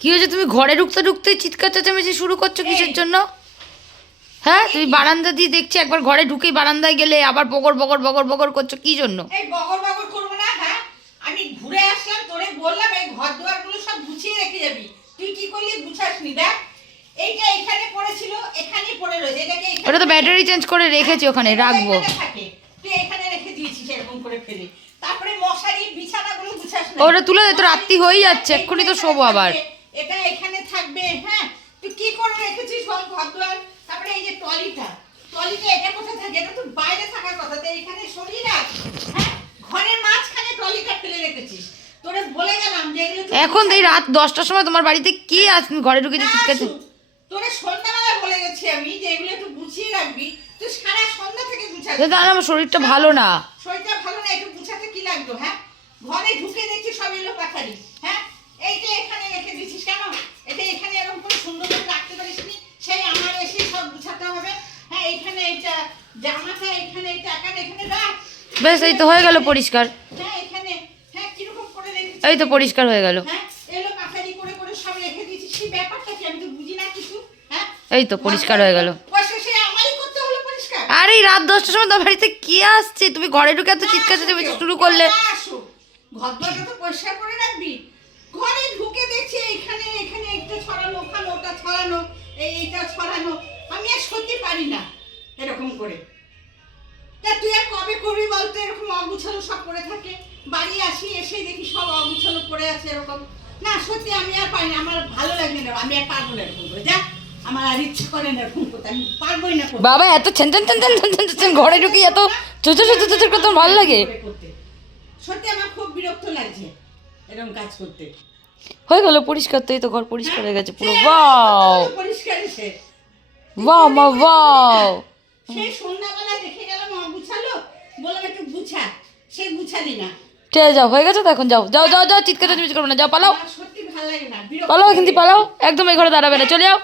কি হয়েছে? তুমি ঘরে ঢুকতে ঢুকতে চিৎকার চেঁচামেচি শুরু করছো কিসের জন্য? হ্যাঁ, তুমি বারান্দা দিয়ে দেখছি, একবার ঘরে ঢুকেই বারান্দায় গেলে আবার বগর বগর বগর বগর করছো কি জন্য? এই বগর বগর করবো না। হ্যাঁ, আমি ঘুরে আসলাম, তোরে বললাম এই ঘর দুয়ার গুলো সব গুছিয়ে রেখে যাবি। তুই কি করলি গুছাসনি? দেখ এইটা এখানে পড়েছিল, এখানেই পড়ে রয়েছে। এটাকে ওটা তো ব্যাটারি চেঞ্জ করে রেখেছি, ওখানে রাখবো। তুই এখানে রেখে দিয়েছিস এরকম করে ফেলে। তারপরে মশারি বিছানাগুলো গুছাস না। ওটা তুলে দে, তো রাত্রি হয়েই যাচ্ছে, এক্ষুনি তো শোবো আবার। এটা এখানে থাকবে। হ্যাঁ, তুই কি করে রেখেছিস সব ঘর দুয়ার? তারপরে এই যে টলিটা এটা কোথায় থাকে? এটা তো বাইরে থাকার কথা, তো এখানে সরিয়ে রাখ। হ্যাঁ, ঘরের মাঝখানে টলিটা ফেলে রেখেছিস। তোরে বলে গেলাম যে এগুলো এখন এই রাত 10টার সময় তোমার বাড়িতে কে আস? তুমি ঘরে ঢুকে চিৎকার তোরে সন্ধ্যাবেলা বলে গেছি আমি যে এগুলো একটু গুছিয়ে রাখবি। তুই সারা সন্ধ্যা থেকে গুছাচ্ছিস। তাহলে আমার শরীরটা ভালো না। শরীরটা ভালো না, একটু গুছাতে কি লাগতো? হ্যাঁ, ঘরে ঢুকে দেখছি সব এলো পাখারি। হ্যাঁ, এইটা এখানে রেখে দিছিস কেন? এটা এখানে এরকম করে সুন্দর করে রাখতে পারিসনি? সেই আমার এসে সব গুছাতে হবে। হ্যাঁ, এখানে এটা জামাটা, এখানে এটা এখানে রাখ। বেশ, এই তো হয়ে গেল পরিষ্কার। হ্যাঁ, এখানে হ্যাঁ কিরকম করে রেখেছিস? এই তো পরিষ্কার হয়ে গেল। হ্যাঁ, এলো পাখারি করে করে সব রেখে দিয়েছিস। কি ব্যাপারটা কি? আমি তো বুঝি না কিছু। হ্যাঁ, এই তো পরিষ্কার হয়ে গেল। পয়সা সে আমারই করতে হলো পরিষ্কার। আর এই রাত 10টার সময় তোমার বাড়িতে কে আসছে? তুমি ঘরে ঢুকে এত চিৎকার চেঁচামেচি শুরু করলে। ঘর দরজা তো পরিষ্কার করে রাখবি। ঘরে ঢুকে দেখছি এখানে এখানে একটা ছড়ানো, ওখানে ওটা ছড়ানো, এইটা ছড়ানো। আমি আর সত্যি পারি না এরকম করে। তা তুই আর কবে করবি বলতো? এরকম অগুছালো সব পড়ে থাকে। বাড়ি আসি, এসে দেখি সব অগুছালো পড়ে আছে এরকম। না সত্যি আমি আর পারি না, আমার ভালো লাগে না, আমি আর পারবো না এরকম করে। যা, আমার আর ইচ্ছে করে না এরকম করতে, আমি পারবোই না করতে। বাবা, এত ছেন ছেন ছেন ছেন ছেন ছেন ঘরে ঢুকে এত চুচু চুচু চুচু করতে তোমার ভালো লাগে? সত্যি আমার খুব বিরক্ত লাগছে এরকম কাজ করতে। হয়ে গেল পরিষ্কার, তো এই তো ঘর পরিষ্কার হয়ে গেছে পুরো। ওয়াও পরিষ্কার এসে ওয়াও মা ওয়াও। সেই সন্ধ্যাবেলা দেখে গেলাম অগুছালো, বললাম একটু গুছা, সে গুছালি না। ঠিক আছে, যাও, হয়ে গেছে তো, এখন যাও যাও যাও যাও, চিৎকার চেঁচামেচি করবে না, যাও পালাও আমার সত্যি ভালো লাগে না, বিরক্ত পালাও, লাগে। কিন্তু পালাও, একদম এই ঘরে দাঁড়াবে না, চলে যাও।